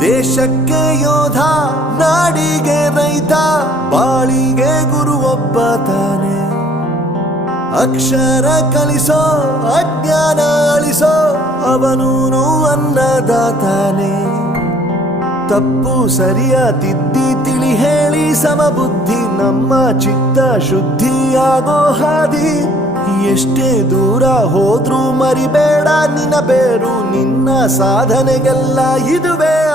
ದೇಶಕ್ಕೆ ಯೋಧ, ನಾಡಿಗೆ ರೈತ, ಬಾಳಿಗೆ ಗುರು ಒಬ್ಬ ತಾನೆ. ಅಕ್ಷರ ಕಲಿಸೋ, ಅಜ್ಞಾನ ಅಳಿಸೋ, ಅವನೂನು ಅನ್ನದಾತಾನೆ. ತಪ್ಪು ಸರಿಯ ತಿದ್ದಿ ತಿಳಿ ಹೇಳಿ ಸಮಬುದ್ಧಿ, ನಮ್ಮ ಚಿತ್ತ ಶುದ್ಧಿಯಾಗೋ ಹಾದಿ. ಎಷ್ಟೇ ದೂರ ಹೋದ್ರೂ ಮರಿಬೇಡ ನಿನ್ನ ಬೇರು, ನಿನ್ನ ಸಾಧನೆಗೆಲ್ಲ ಇದುವೇ